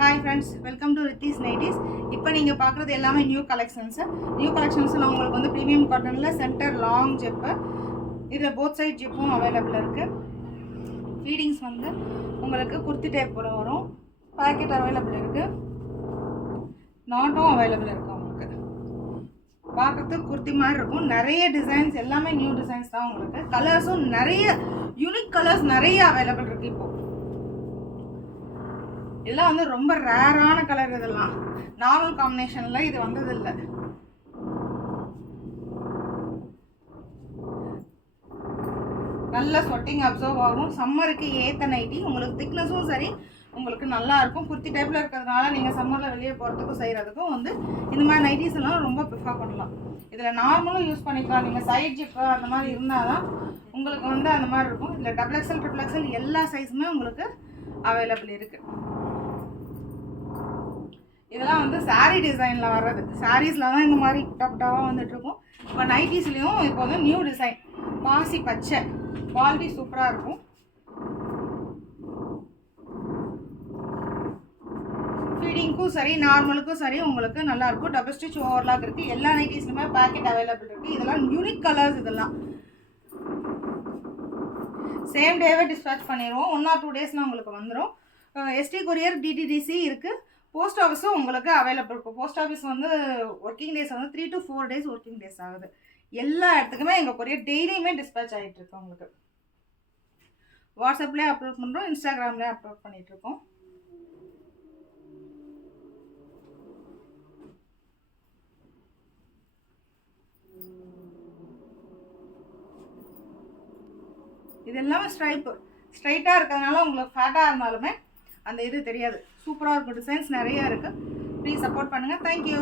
Hi friends, welcome to Rithis Nighties. இப்போ நீங்க பார்க்குறது எல்லாமே நியூ கலெக்ஷன்ஸ். நியூ கலெக்ஷன்ஸ்ல உங்களுக்கு வந்து பிரீமியம் காட்டன்ல சென்டர் லாங் ஜிப். இதுல போத் சைடு ஜிப்பும் அவைலபிள் இருக்கு. ஃபீடிங்ஸ் வந்து உங்களுக்கு குர்த்தி டைப் போல வரும். பாக்கெட் அவைலபிள் இருக்கு. நாட்டும் அவைலபிள் இருக்கு உங்களுக்கு. பார்க்கிறதுக்கு குர்த்தி மாதிரி இருக்கும். நிறைய டிசைன்ஸ் எல்லாமே நியூ டிசைன்ஸ் தான் உங்களுக்கு. கலர்ஸும் நிறைய யூனிக் கலர்ஸ் நிறைய அவைலபிள் இருக்கு இப்போ. இதெல்லாம் வந்து ரொம்ப ரேரான கலர். இதெல்லாம் நார்மல் காம்பினேஷன்ல இது வந்தது இல்லை. நல்ல ஸ்வெட்டிங் அப்சர்வ் ஆகும். சம்மருக்கு ஏற்ற நைட்டி. உங்களுக்கு திக்னஸும் சரி உங்களுக்கு நல்லா இருக்கும். குர்த்தி டைப்ல இருக்கிறதுனால நீங்கள் சம்மரில் வெளியே போகிறதுக்கும் செய்கிறதுக்கும் வந்து இந்த மாதிரி நைட்டிஸ் எல்லாம் ரொம்ப ப்ரிஃபர் பண்ணலாம். இதில் நார்மலும் யூஸ் பண்ணிக்கலாம். நீங்கள் சைட் ஜிப்பு அந்த மாதிரி இருந்தால் தான் உங்களுக்கு வந்து அந்த மாதிரி இருக்கும். இதில் XXL XXL எல்லா சைஸுமே உங்களுக்கு அவைலபிள் இருக்குது. இதெல்லாம் வந்து சாரீ டிசைனில் வர்றது. சாரீஸில் தான் இந்த மாதிரி டாப்டாவாக வந்துட்டுருக்கும். இப்போ நைட்டிஸ்லேயும் இப்போ வந்து நியூ டிசைன் பாசி பச்சை குவாலிட்டி சூப்பராக இருக்கும். ஃபீடிங்க்கும் சரி நார்மலுக்கும் சரி உங்களுக்கு நல்லாயிருக்கும். டபுள் ஸ்டிச் ஓவர்லாக் இருக்குது. எல்லா நைட்டிஸ்லையுமே பேக்கெட் அவைலபிள் இருக்குது. இதெல்லாம் யூனிக் கலர்ஸ். இதெல்லாம் சேம் டேவே டிஸ்பேச் பண்ணிடுவோம். 1 or 2 டேஸில் உங்களுக்கு வந்துடும். ST கொரியர் DTDC இருக்குது. போஸ்ட் ஆஃபீஸும் உங்களுக்கு அவைலபிள் இருக்கும். போஸ்ட் ஆஃபீஸ் வந்து ஒர்க்கிங் டேஸ் வந்து 3 to 4 days ஒர்க்கிங் டேஸ் ஆகுது. எல்லா இடத்துக்குமே எங்கள் கொரியர் டெய்லியுமே டிஸ்பேச் ஆகிட்டு இருக்கு. உங்களுக்கு வாட்ஸ்அப்லேயே அப்லோட் பண்ணுறோம், இன்ஸ்டாகிராம்லேயே அப்லோட் பண்ணிகிட்ருக்கோம். இது எல்லாமே ஸ்ட்ரைட்டாக இருக்கிறதுனால உங்களுக்கு ஃபேட்டாக இருந்தாலுமே அந்த இது தெரியாது. சூப்பராக இருக்கும். டிசைன்ஸ் நிறையா இருக்குது. ப்ளீஸ் சப்போர்ட் பண்ணுங்கள். தேங்க்யூ.